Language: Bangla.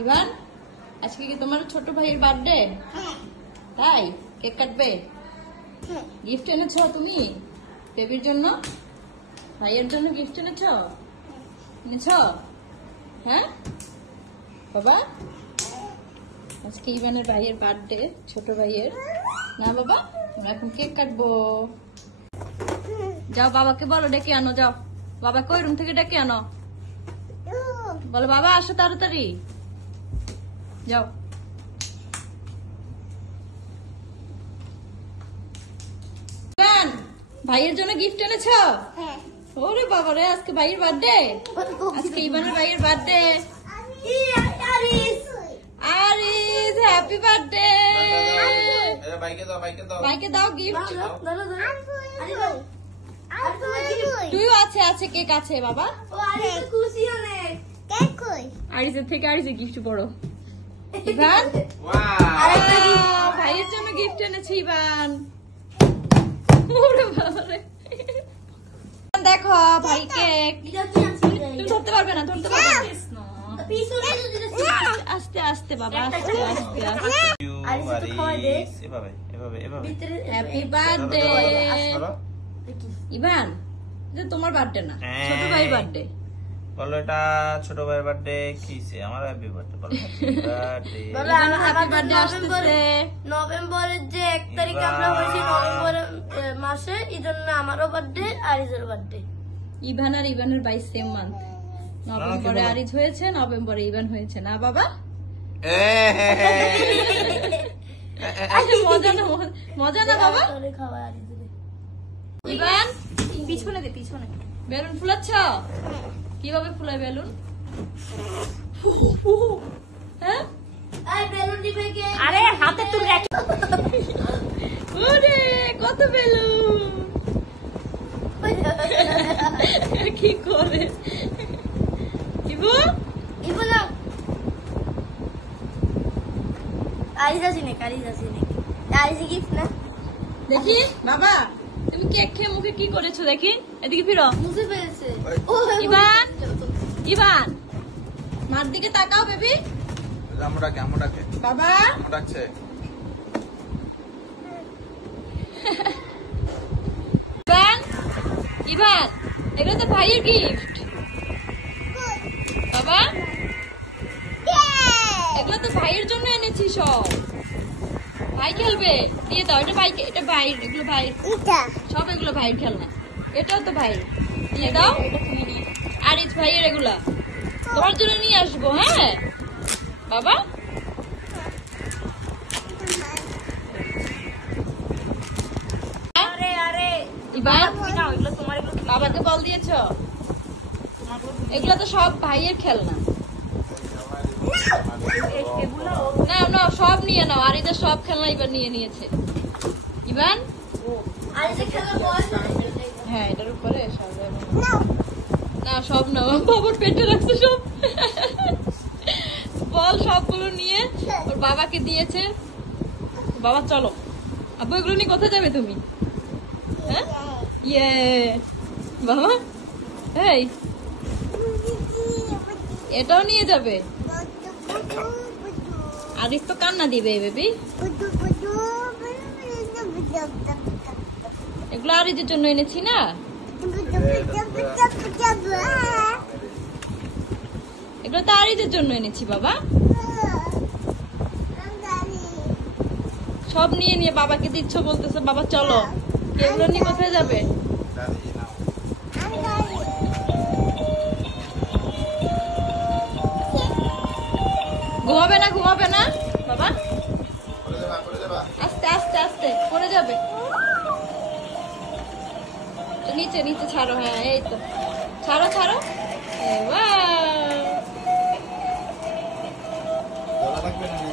ইভান, আজকে কি তোমার ছোট ভাইয়ের বার্থডে? তাই কেক কাটবে? গিফট এনেছ তুমি বেবির জন্য? ভাইয়ের জন্য গিফট এনেছ? হ্যাঁ বাবা, আজকে ইভানের ভাইয়ের বার্থডে, ছোট ভাইয়ের না বাবা? আমরা এখন কেক কাটবো। যাও বাবাকে বলো ডেকে আনো, যাও বাবাকে ওই রুম থেকে ডেকে আনো, বলো বাবা আসো তাড়াতাড়ি, যাও। ভাইয়ের জন্য গিফট এনেছ? ওরে বাবা রে, আজকে ভাইয়ের বার্থডে, আজকে ইভানের ভাইয়ের বার্থডে। Aris happy birthday. ভাইকে দাও গিফট। তুইও আছে কেক আছে বাবা। আরিসের থেকে আরিসের গিফট বড়। ইভান ভাইয়ের জন্য গিফট এনেছে ইভান। দেখো ভাই কেক ধরতে পারবে না, আস্তে আস্তে বাবা, আস্তে আস্তে হ্যাপি বার্থডে। ইভান তোমার বার্থডে না, ছোট ভাইয়ের বার্থডে। বলো এটা ছোট ভাইয়ের বার্থডে কিছে, আমার হ্যাপি বার্থডে বলো। হ্যাপি বার্থডে আসতেছে নভেম্বরের যে 1 তারিখে আমরা হয়েছি, নভেম্বরের মাসে, এইজন্য আমারও বার্থডে আর ইজের বার্থডে। ইভান আর ইভানের 22 সেম মান্থ। নভেম্বরে আরিজ হয়েছে, নভেম্বরে ইভান হয়েছে না বাবা? মজা না বাবা? ইভান পিছনে দে, পিছনে বেলুন ফুলাচ্ছ? কিভাবে ফুলায় বেলুন? হ্যাঁ বেলুন দিবে কে? আরে হাতে তুলে রাখ। ওরে কত বেলুন, কি করে ইবু ইবু না আরিজা সিনে গিফট না। দেখি বাবা, তুমি কেক খেয়ে মুখে কি করেছো দেখি, এদিকে ফিরো। মুছে ফেলেছে। ইভান মার দিকে তাকাও বেবি। বাবা ইভান এগুলো তো ভাইয়ের গিফট বাবা, এগুলো তো ভাইয়ের জন্য এনেছি সব। ভাই খেলবে, দিয়ে দাও। এটা ভাইকে, এটা ভাইয়ের, এগুলো ভাইয়ের সব, এগুলো ভাইয়ের খেলনা। এটাও তো ভাইয়ের, দিয়ে দাও। আরিস ভাইয়ের এগুলা তোমার জন্য নিয়ে আসবো। হ্যাঁ বাবা, বাবাকে বল দিয়েছ? এগুলো তো সব ভাইয়ের খেলনা। না না সব নিয়ে নাও, আরিদের সব খেলনা এবার নিয়ে নিয়েছে ইভান। হ্যাঁ এটার উপরে সব না, সব নাও, বাবার পেটে রাখছে সব। বল সবগুলো নিয়ে ওর বাবাকে দিয়েছে। বাবা চলো, আব্বু এগুলো নিয়ে কোথায় যাবে তুমি? হ্যাঁ ইয়ে বাবা, এই এটাও নিয়ে যাবে। আরিস তো কান্না দিবে বেবি। এগুলো আরিসের জন্য এনেছি না। এগুলো তো আরিসের জন্য এনেছি বাবা। সব নিয়ে নিয়ে বাবাকে দিচ্ছ, বলতেছে বাবা চলো। এগুলো নিয়ে কোথায় যাবে? ঘুমাবে না বাবা? আস্তে আস্তে আস্তে পড়ে যাবে। নিচে নিচে ছাড়ো। হ্যাঁ এই তো, ছাড়ো। থাকবে না।